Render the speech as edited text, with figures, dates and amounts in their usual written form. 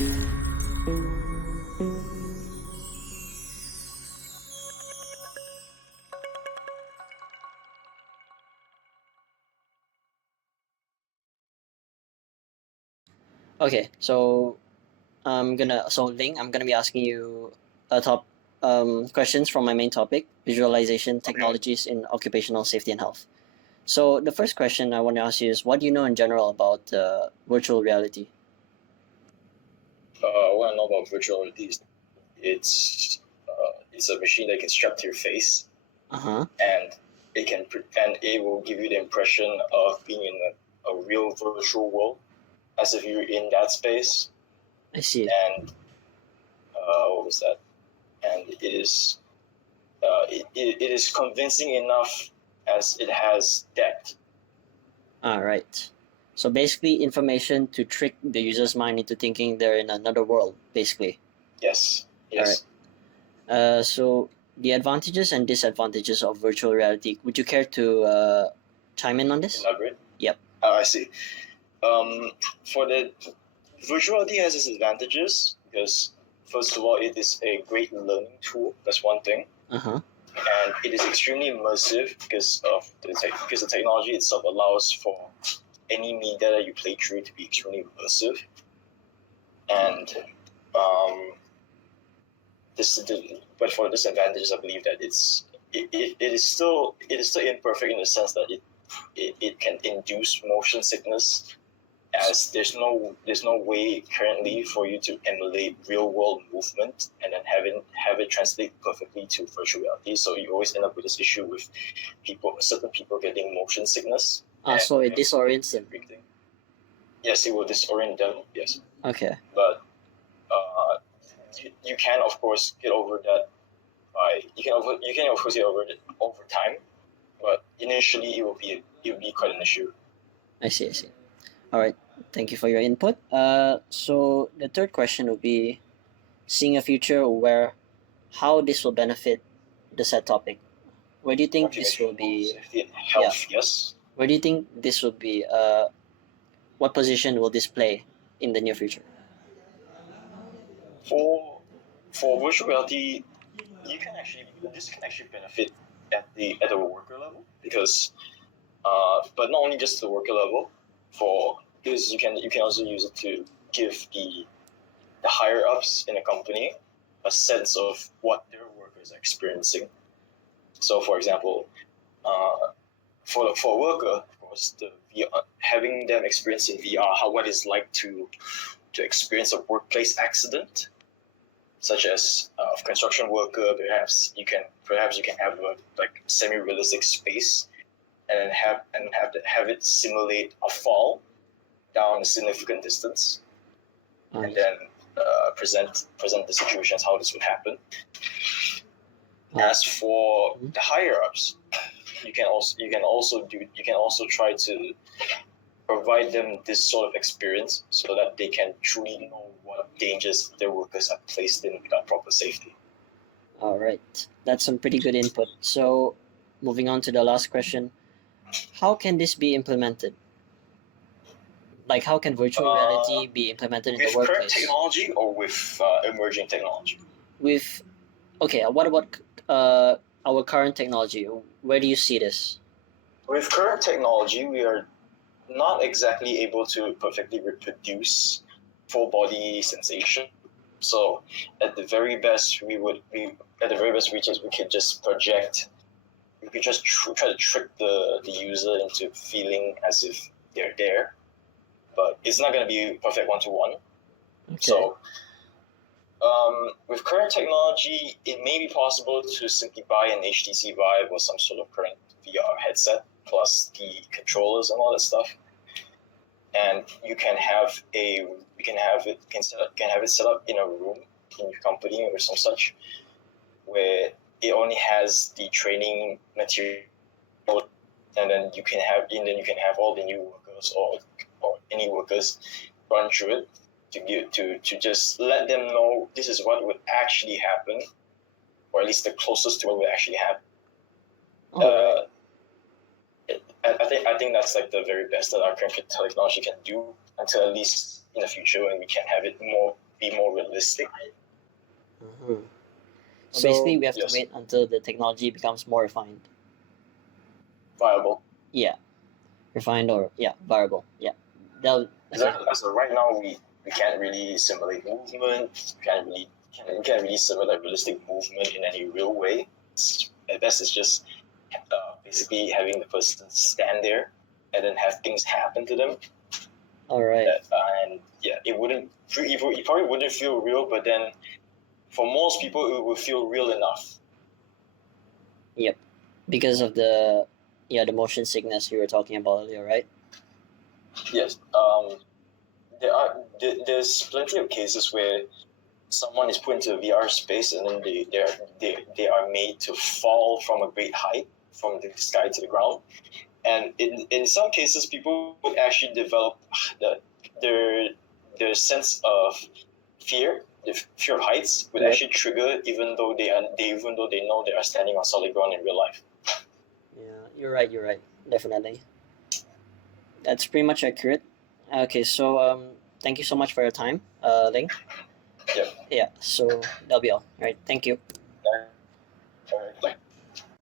Okay, so Ling, I'm gonna be asking you a top questions from my main topic, visualization Okay. technologies in occupational safety and health. So the first question I want to ask you is, what do you know in general about virtual reality? What I know about virtual reality is it's a machine that can strap to your face, Uh huh. and it will give you the impression of being in a real virtual world, as if you're in that space. I see. And what was that? And it is convincing enough as it has depth. All right. So basically, information to trick the user's mind into thinking they're in another world. Basically. Yes. All right. Yes. So the advantages and disadvantages of virtual reality. Would you care to chime in on this? Elaborate. Yep. I see. For the virtual reality has its advantages because first of all, it is a great learning tool. That's one thing. Uh huh. And it is extremely immersive because the technology itself allows for any media that you play through to be extremely immersive. And but for disadvantages, I believe that it is still imperfect in the sense that it can induce motion sickness, as there's no way currently for you to emulate real world movement and then have it translate perfectly to virtual reality. So you always end up with this issue with certain people getting motion sickness. So it disorients them. Yes, it will disorient them. Yes. Okay. But you can of course get over that by you can of course get over it over time, but initially it will be quite an issue. I see. I see. All right. Thank you for your input. So the third question would be, seeing a future where how this will benefit the said topic. Where do you think this will be? Safety and health. Yes. Where do you think this will be? What position will this play in the near future? For virtual reality, this can actually benefit at the worker level, because but not only just the worker level, because you can also use it to give the higher ups in a company a sense of what their workers are experiencing. So, for example, for a worker, of course, the VR, having them experience in VR what it's like to experience a workplace accident, such as a construction worker. Perhaps you can have a like semi-realistic space, and have it simulate a fall down a significant distance, and then present the situation as how this would happen. As for the higher ups, you can also try to provide them this sort of experience so that they can truly know what dangers their workers are placed in without proper safety. All right, that's some pretty good input. So, moving on to the last question, how can this be implemented? Like, how can virtual reality be implemented in the With workplace? current technology or with emerging technology? With what about our current technology? Where do you see this? With current technology, we are not exactly able to perfectly reproduce full body sensation. So at the very best, we could just project. We could just try to trick the user into feeling as if they're there, but it's not going to be perfect one-to-one. Okay. So with current technology, it may be possible to simply buy an HTC Vive or some sort of current VR headset plus the controllers and all that stuff, and you can have it set up in a room in your company or some such, where it only has the training material, and then you can have all the new workers or any workers run through it to just let them know this is what would actually happen, or at least the closest to what would actually happen. I think that's like the very best that our current technology can do, until at least in the future when we can have it more be more realistic. Mhm. So So basically, we have to yes, wait until the technology becomes more refined. viable. Yeah, refined or yeah, viable. Yeah, they'll okay. Exactly. So right now we can't really simulate movement. We can't really simulate realistic movement in any real way. At best, it's just basically having the person stand there and then have things happen to them. All right. And yeah, it probably wouldn't feel real, but then for most people, it would feel real enough. Yep, because of the motion sickness you were talking about earlier, right? Yes. There's plenty of cases where someone is put into a VR space and then they are made to fall from a great height from the sky to the ground. And in some cases, people would actually develop the, their their sense of fear, the fear of heights, would Yep. actually trigger even though they know they are standing on solid ground in real life. Yeah, you're right. You're right. Definitely. That's pretty much accurate. Okay, so thank you so much for your time, Ling. Yep. Yeah, so that'll be all. All right, thank you. All right.